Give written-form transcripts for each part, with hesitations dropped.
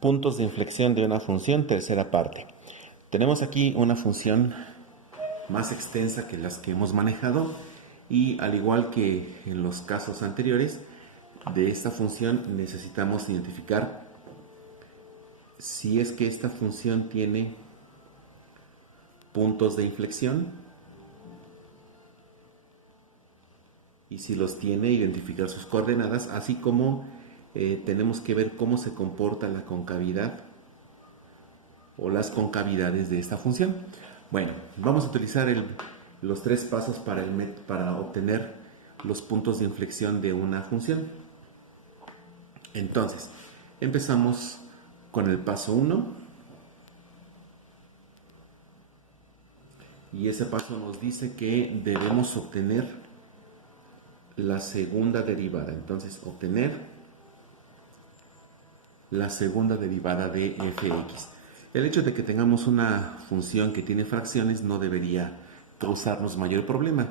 Puntos de inflexión de una función, tercera parte. Tenemos aquí una función más extensa que las que hemos manejado y al igual que en los casos anteriores de esta función necesitamos identificar si es que esta función tiene puntos de inflexión y si los tiene, identificar sus coordenadas, así como tenemos que ver cómo se comporta la concavidad o las concavidades de esta función. Bueno, vamos a utilizar los tres pasos para obtener los puntos de inflexión de una función. Entonces, empezamos con el paso 1 y ese paso nos dice que debemos obtener la segunda derivada. Entonces, obtener la segunda derivada de fx. El hecho de que tengamos una función que tiene fracciones no debería causarnos mayor problema.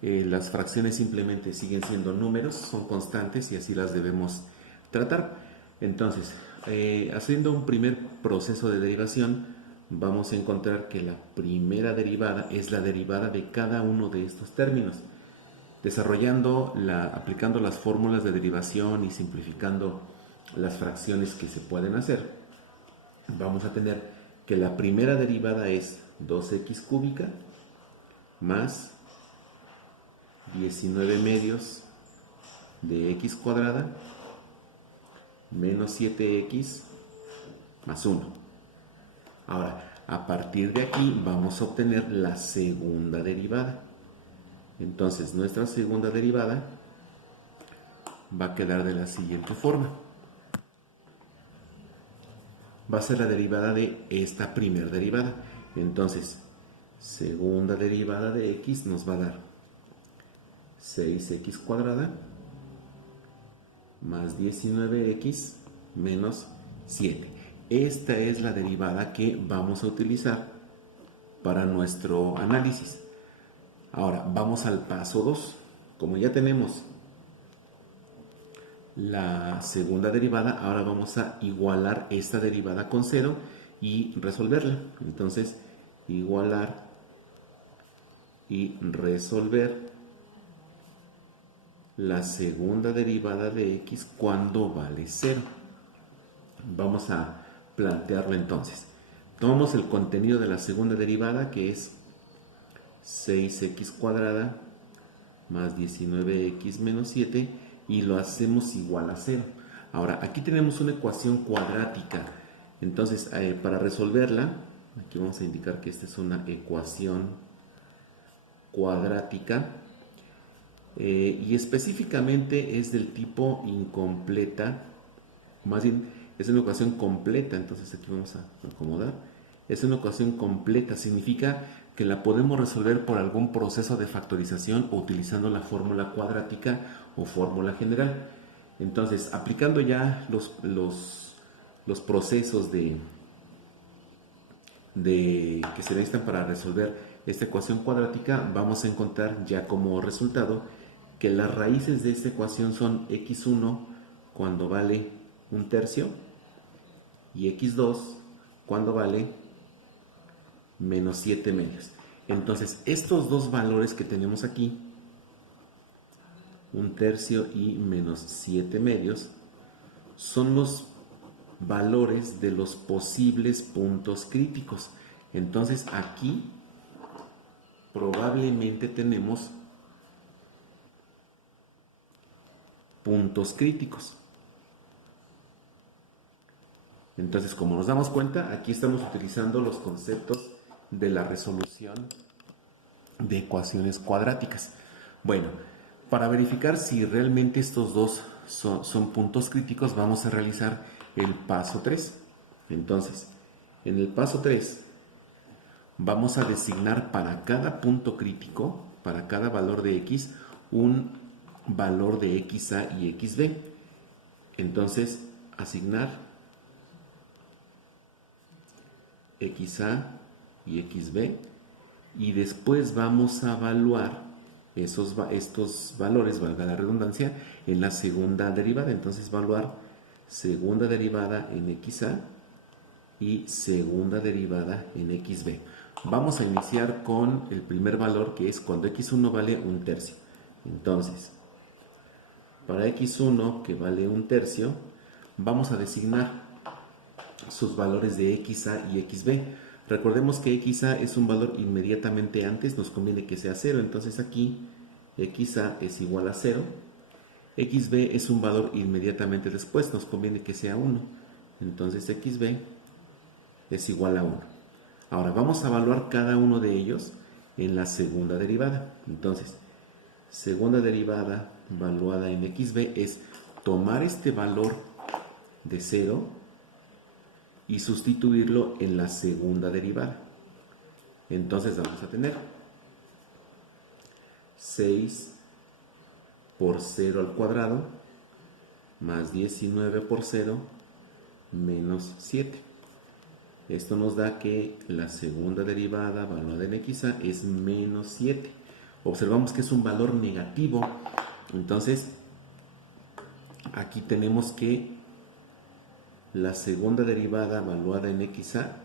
Las fracciones simplemente siguen siendo números, son constantes y así las debemos tratar. Entonces, haciendo un primer proceso de derivación, vamos a encontrar que la primera derivada es la derivada de cada uno de estos términos. Aplicando las fórmulas de derivación y simplificando las fracciones que se pueden hacer, vamos a tener que la primera derivada es 2x cúbica más 19 medios de x cuadrada menos 7x más 1. Ahora, a partir de aquí vamos a obtener la segunda derivada. Entonces, nuestra segunda derivada va a quedar de la siguiente forma. Va a ser la derivada de esta primera derivada. Entonces, segunda derivada de x nos va a dar 6x cuadrada más 19x menos 7. Esta es la derivada que vamos a utilizar para nuestro análisis. Ahora, vamos al paso 2. Como ya tenemos la segunda derivada, ahora vamos a igualar esta derivada con 0 y resolverla. Entonces, igualar y resolver la segunda derivada de x cuando vale 0. Vamos a plantearlo entonces. Tomamos el contenido de la segunda derivada, que es 6x cuadrada más 19x menos 7, y lo hacemos igual a 0. Ahora, aquí tenemos una ecuación cuadrática. Entonces, para resolverla, aquí vamos a indicar que esta es una ecuación cuadrática y específicamente es del tipo incompleta. Más bien, es una ecuación completa. Entonces, aquí vamos a acomodar. Es una ecuación completa. Significa que la podemos resolver por algún proceso de factorización o utilizando la fórmula cuadrática o fórmula general. Entonces, aplicando ya los procesos que se necesitan para resolver esta ecuación cuadrática, vamos a encontrar ya como resultado que las raíces de esta ecuación son x1 cuando vale 1/3 y x2 cuando vale menos 7 medios. Entonces, estos dos valores que tenemos aquí, 1/3 y menos 7 medios, son los valores de los posibles puntos críticos. Entonces, aquí probablemente tenemos puntos críticos. Entonces, como nos damos cuenta, aquí estamos utilizando los conceptos de la resolución de ecuaciones cuadráticas. Bueno, para verificar si realmente estos dos son puntos críticos, vamos a realizar el paso 3. Entonces, en el paso 3 vamos a designar para cada punto crítico, para cada valor de x, un valor de xa y xb. Entonces, asignar xa y xb, y después vamos a evaluar estos valores, valga la redundancia, en la segunda derivada. Entonces, evaluar segunda derivada en xa y segunda derivada en xb. Vamos a iniciar con el primer valor, que es cuando x1 vale 1/3. Entonces, para x1 que vale 1/3, vamos a designar sus valores de xa y xb. Recordemos que xa es un valor inmediatamente antes, nos conviene que sea 0, entonces aquí xa es igual a 0. xb es un valor inmediatamente después, nos conviene que sea 1, entonces xb es igual a 1. Ahora vamos a evaluar cada uno de ellos en la segunda derivada. Entonces, segunda derivada valuada en xb es tomar este valor de 0 y sustituirlo en la segunda derivada. Entonces vamos a tener 6 por 0 al cuadrado más 19 por 0 menos 7. Esto nos da que la segunda derivada valuada en xa es menos 7. Observamos que es un valor negativo. Entonces, aquí tenemos que la segunda derivada valuada en xa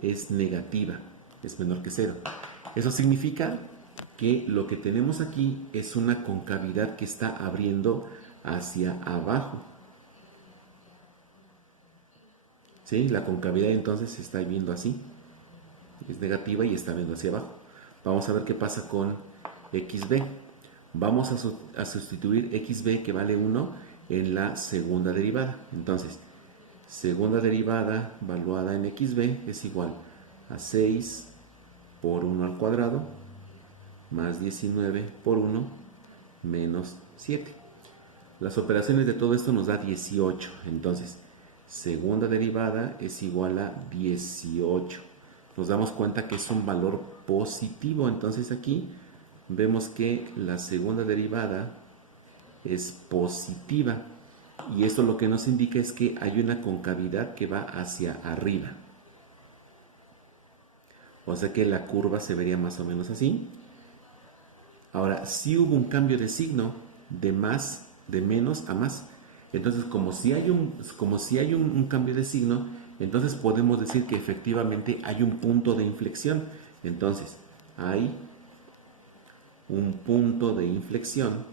es negativa, es menor que 0. Eso significa que lo que tenemos aquí es una concavidad que está abriendo hacia abajo. ¿Sí? La concavidad entonces se está viendo así, es negativa y está viendo hacia abajo. Vamos a ver qué pasa con xb. Vamos a sustituir xb, que vale 1, en la segunda derivada. Entonces, segunda derivada valuada en xb es igual a 6 por 1 al cuadrado más 19 por 1 menos 7. Las operaciones de todo esto nos da 18. Entonces, segunda derivada es igual a 18. Nos damos cuenta que es un valor positivo. Entonces aquí vemos que la segunda derivada es positiva. Y esto lo que nos indica es que hay una concavidad que va hacia arriba. O sea que la curva se vería más o menos así. Ahora, sí hubo un cambio de signo de menos a más. Entonces, como si hay un cambio de signo, entonces podemos decir que efectivamente hay un punto de inflexión. Entonces, hay un punto de inflexión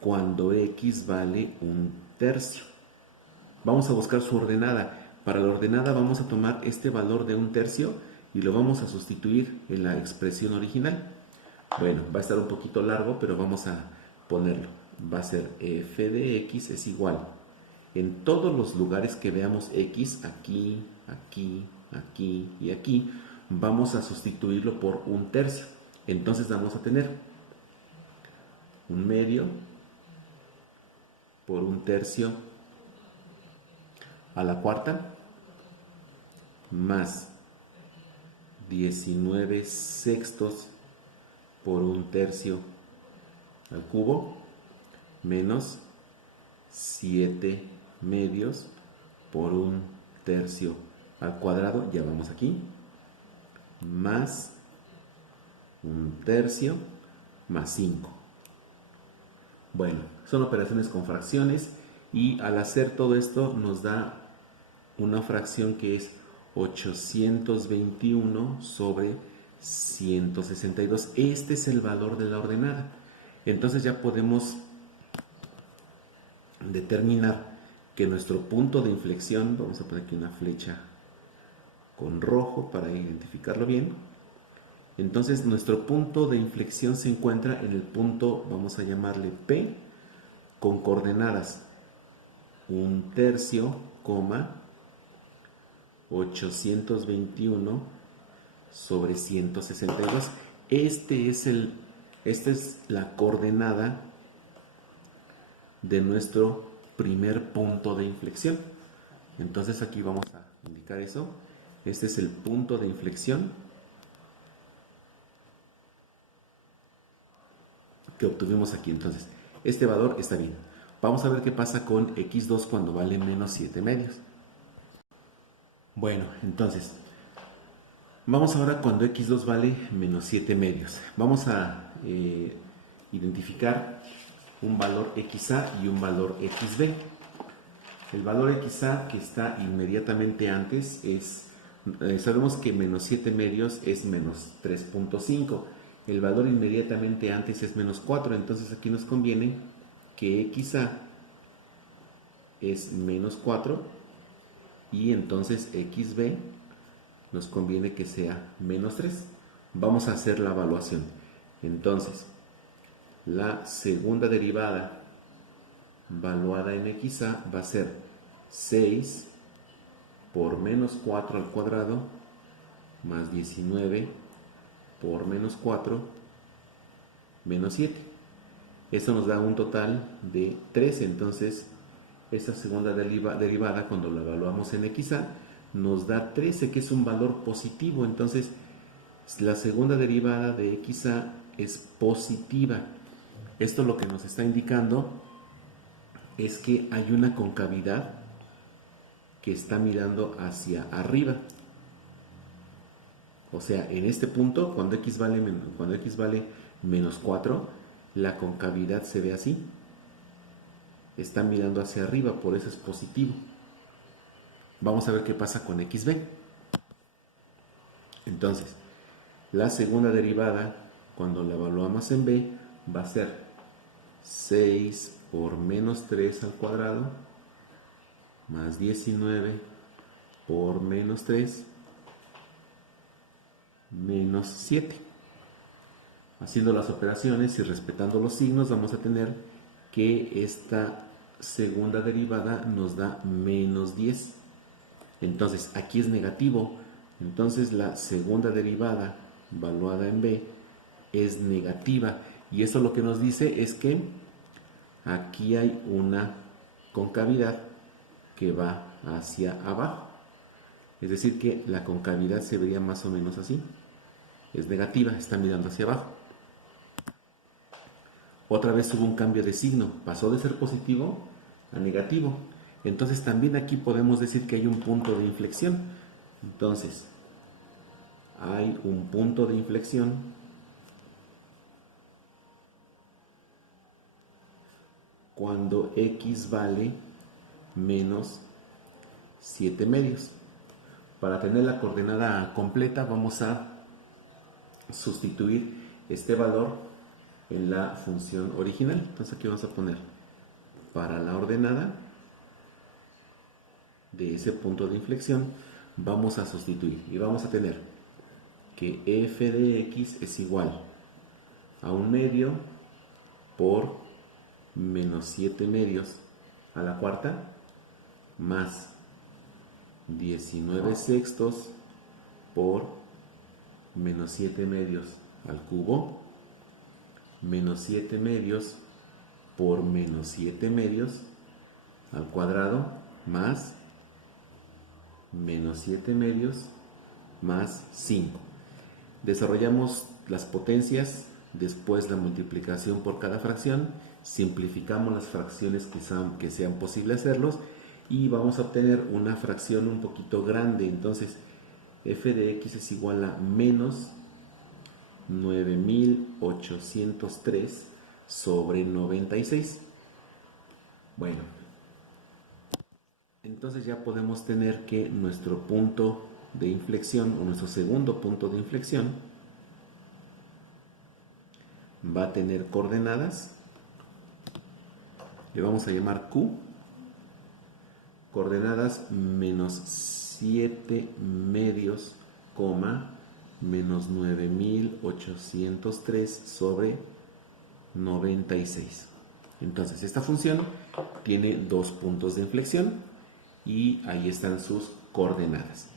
cuando x vale 1/3. Vamos a buscar su ordenada. Para la ordenada vamos a tomar este valor de 1/3 y lo vamos a sustituir en la expresión original. Bueno, va a estar un poquito largo, pero vamos a ponerlo. Va a ser f de x es igual. En todos los lugares que veamos x, aquí, aquí, aquí y aquí, vamos a sustituirlo por 1/3. Entonces vamos a tener 1/2 por 1/3 a la cuarta más 19 sextos por 1/3 al cubo menos 7 medios por 1/3 al cuadrado, ya vamos aquí, más 1/3 más 5. Bueno, son operaciones con fracciones y al hacer todo esto nos da una fracción que es 821 sobre 162. Este es el valor de la ordenada. Entonces ya podemos determinar que nuestro punto de inflexión, vamos a poner aquí una flecha con rojo para identificarlo bien. Entonces nuestro punto de inflexión se encuentra en el punto, vamos a llamarle P, con coordenadas 1/3, 821 sobre 162. Esta es la coordenada de nuestro primer punto de inflexión. Entonces aquí vamos a indicar eso. Este es el punto de inflexión que obtuvimos aquí. Entonces, este valor está bien. Vamos a ver qué pasa con x2 cuando vale menos 7 medios. Bueno, entonces, vamos ahora cuando x2 vale menos 7 medios. Vamos a identificar un valor XA y un valor XB. El valor XA que está inmediatamente antes es, sabemos que menos 7 medios es menos 3.5. El valor inmediatamente antes es menos 4, entonces aquí nos conviene que XA es menos 4 y entonces XB nos conviene que sea menos 3. Vamos a hacer la evaluación. Entonces, la segunda derivada valuada en XA va a ser 6 por menos 4 al cuadrado más 19 por menos 4 menos 7. Eso nos da un total de 13. Entonces, esa segunda derivada, cuando la evaluamos en XA, nos da 13, que es un valor positivo. Entonces, la segunda derivada de XA es positiva. Esto lo que nos está indicando es que hay una concavidad que está mirando hacia arriba. O sea, en este punto, cuando x vale menos 4, la concavidad se ve así. Está mirando hacia arriba, por eso es positivo. Vamos a ver qué pasa con xb. Entonces, la segunda derivada, cuando la evaluamos en b, va a ser 6 por menos 3 al cuadrado más 19 por menos 3 menos 7. Haciendo las operaciones y respetando los signos, vamos a tener que esta segunda derivada nos da menos 10. Entonces, aquí es negativo. Entonces, la segunda derivada valuada en b es negativa. Y eso lo que nos dice es que aquí hay una concavidad que va hacia abajo. Es decir, que la concavidad se vería más o menos así. Es negativa, está mirando hacia abajo. Otra vez hubo un cambio de signo. Pasó de ser positivo a negativo. Entonces también aquí podemos decir que hay un punto de inflexión. Entonces, hay un punto de inflexión cuando x vale menos 7 medios. Para tener la coordenada completa vamos a sustituir este valor en la función original. Entonces aquí vamos a poner para la ordenada de ese punto de inflexión, vamos a sustituir y vamos a tener que f de x es igual a 1 medio por menos 7 medios a la cuarta más 19 sextos por menos 7 medios al cubo menos 7 medios por menos 7 medios al cuadrado más menos 7 medios más 5. Desarrollamos las potencias, después la multiplicación por cada fracción, simplificamos las fracciones que sean posible hacerlos y vamos a obtener una fracción un poquito grande. Entonces, f de x es igual a menos 9803 sobre 96. Bueno, entonces ya podemos tener que nuestro punto de inflexión o nuestro segundo punto de inflexión va a tener coordenadas, le vamos a llamar Q, coordenadas menos 7 medios, menos 9803 sobre 96. Entonces esta función tiene dos puntos de inflexión y ahí están sus coordenadas.